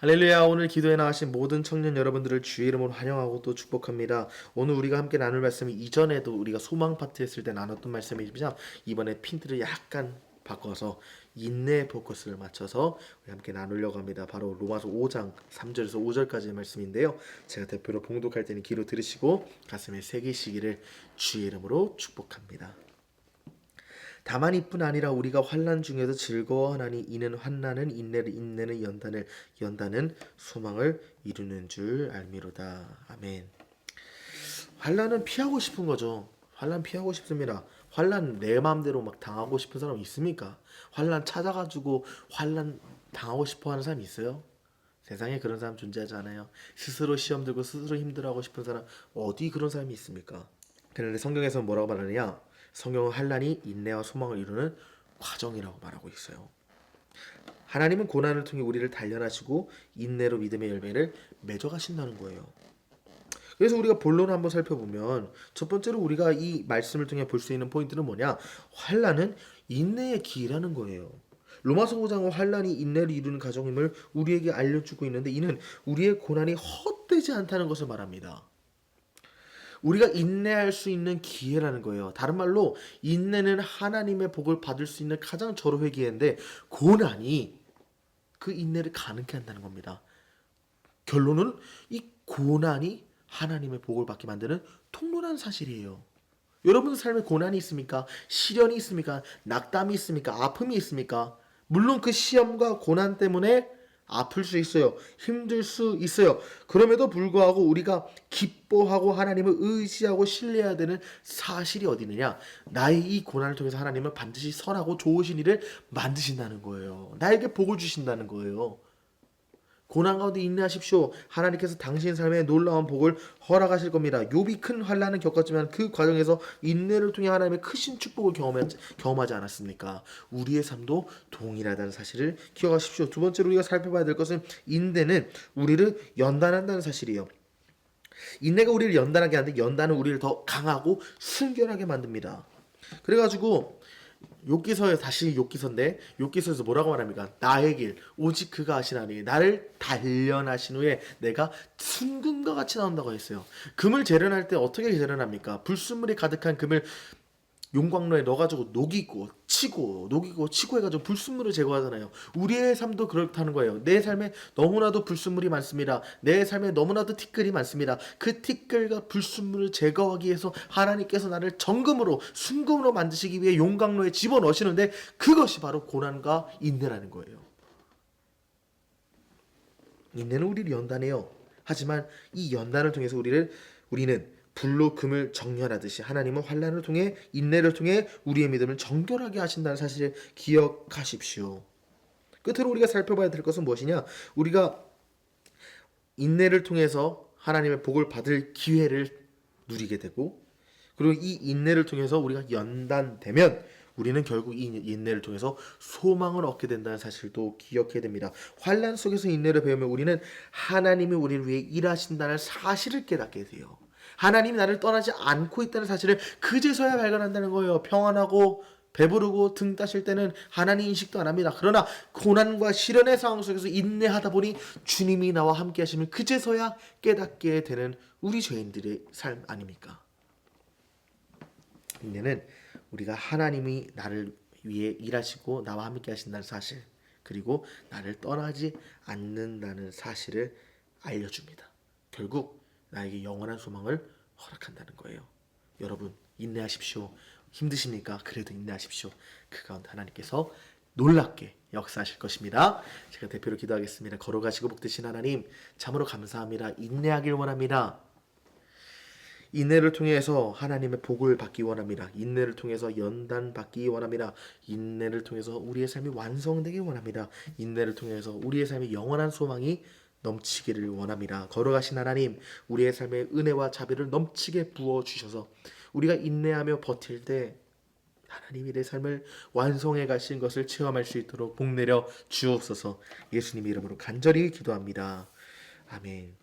할렐루야. 오늘 기도에 나가신 모든 청년 여러분들을 주의 이름으로 환영하고 또 축복합니다. 오늘 우리가 함께 나눌 말씀이 이전에도 우리가 소망 파트 했을 때 나눴던 말씀이지만 이번에 핀트를 약간 바꿔서 인내의 포커스를 맞춰서 우리 함께 나누려고 합니다. 바로 로마서 5장 3절에서 5절까지의 말씀인데요. 제가 대표로 봉독할 때는 귀로 들으시고 가슴에 새기시기를 주의 이름으로 축복합니다. 다만 이뿐 아니라 우리가 환난 중에도 즐거워하나니 이는 환난은 인내를, 인내는 연단을, 연단은 소망을 이루는 줄 알미로다. 아멘. 환난은 피하고 싶은 거죠. 환난 피하고 싶습니다. 환난 내 마음대로 막 당하고 싶은 사람 있습니까? 환난 찾아가지고 환난 당하고 싶어하는 사람 있어요? 세상에 그런 사람 존재하지 않아요. 스스로 시험 들고 스스로 힘들어하고 싶은 사람 어디 그런 사람이 있습니까? 그런데 성경에서 뭐라고 말하느냐? 성경은 환난이 인내와 소망을 이루는 과정이라고 말하고 있어요. 하나님은 고난을 통해 우리를 단련하시고 인내로 믿음의 열매를 맺어가신다는 거예요. 그래서 우리가 본론을 한번 살펴보면 첫 번째로 우리가 이 말씀을 통해 볼 수 있는 포인트는 뭐냐? 환난은 인내의 기라는 거예요. 로마서 5장은 환난이 인내를 이루는 과정임을 우리에게 알려주고 있는데 이는 우리의 고난이 헛되지 않다는 것을 말합니다. 우리가 인내할 수 있는 기회라는 거예요. 다른 말로 인내는 하나님의 복을 받을 수 있는 가장 절호의 기회인데 고난이 그 인내를 가능케 한다는 겁니다. 결론은 이 고난이 하나님의 복을 받게 만드는 통로라는 사실이에요. 여러분 삶에 고난이 있습니까? 시련이 있습니까? 낙담이 있습니까? 아픔이 있습니까? 물론 그 시험과 고난 때문에 아플 수 있어요. 힘들 수 있어요. 그럼에도 불구하고 우리가 기뻐하고 하나님을 의지하고 신뢰해야 되는 사실이 어디 있느냐? 나의 이 고난을 통해서 하나님은 반드시 선하고 좋으신 일을 만드신다는 거예요. 나에게 복을 주신다는 거예요. 고난 가운데 인내하십시오. 하나님께서 당신 삶에 놀라운 복을 허락하실 겁니다. 욥이 큰 환난을 겪었지만 그 과정에서 인내를 통해 하나님의 크신 축복을 경험하지 않았습니까? 우리의 삶도 동일하다는 사실을 기억하십시오. 두 번째로 우리가 살펴봐야 될 것은 인내는 우리를 연단한다는 사실이에요. 인내가 우리를 연단하게 하는데 연단은 우리를 더 강하고 순결하게 만듭니다. 그래가지고 욥기서에 다시 욥기서인데 욥기서에서 뭐라고 말합니까? 나의 길 오직 그가 하시나니 나를 단련하신 후에 내가 순금과 같이 나온다고 했어요. 금을 재련할 때 어떻게 재련합니까? 불순물이 가득한 금을 용광로에 넣어가지고 녹이고 치고 해가지고 불순물을 제거하잖아요. 우리의 삶도 그렇다는 거예요. 내 삶에 너무나도 불순물이 많습니다. 내 삶에 너무나도 티끌이 많습니다. 그 티끌과 불순물을 제거하기 위해서 하나님께서 나를 정금으로 순금으로 만드시기 위해 용광로에 집어넣으시는데 그것이 바로 고난과 인내라는 거예요. 인내는 우리를 연단해요. 하지만 이 연단을 통해서 우리는 불로 금을 정렬하듯이 하나님은 환난을 통해 인내를 통해 우리의 믿음을 정결하게 하신다는 사실을 기억하십시오. 끝으로 우리가 살펴봐야 될 것은 무엇이냐? 우리가 인내를 통해서 하나님의 복을 받을 기회를 누리게 되고 그리고 이 인내를 통해서 우리가 연단되면 우리는 결국 이 인내를 통해서 소망을 얻게 된다는 사실도 기억해야 됩니다. 환난 속에서 인내를 배우면 우리는 하나님이 우리를 위해 일하신다는 사실을 깨닫게 돼요. 하나님이 나를 떠나지 않고 있다는 사실을 그제서야 발견한다는 거예요. 평안하고 배부르고 등 따실 때는 하나님 인식도 안 합니다. 그러나 고난과 시련의 상황 속에서 인내하다 보니 주님이 나와 함께 하시면 그제서야 깨닫게 되는 우리 죄인들의 삶 아닙니까? 인내는 우리가 하나님이 나를 위해 일하시고 나와 함께 하신다는 사실 그리고 나를 떠나지 않는다는 사실을 알려줍니다. 결국 나에게 영원한 소망을 허락한다는 거예요. 여러분 인내하십시오. 힘드십니까? 그래도 인내하십시오. 그 가운데 하나님께서 놀랍게 역사하실 것입니다. 제가 대표로 기도하겠습니다. 걸어가시고 복되신 하나님 참으로 감사합니다. 인내하길 원합니다. 인내를 통해서 하나님의 복을 받기 원합니다. 인내를 통해서 연단 받기 원합니다. 인내를 통해서 우리의 삶이 완성되기 원합니다. 인내를 통해서 우리의 삶에 영원한 소망이 넘치기를 원합니다. 걸어가신 하나님, 우리의 삶에 은혜와 자비를 넘치게 부어 주셔서 우리가 인내하며 버틸 때 하나님이 내 삶을 완성해 가신 것을 체험할 수 있도록 복 내려 주옵소서. 예수님 이름으로 간절히 기도합니다. 아멘.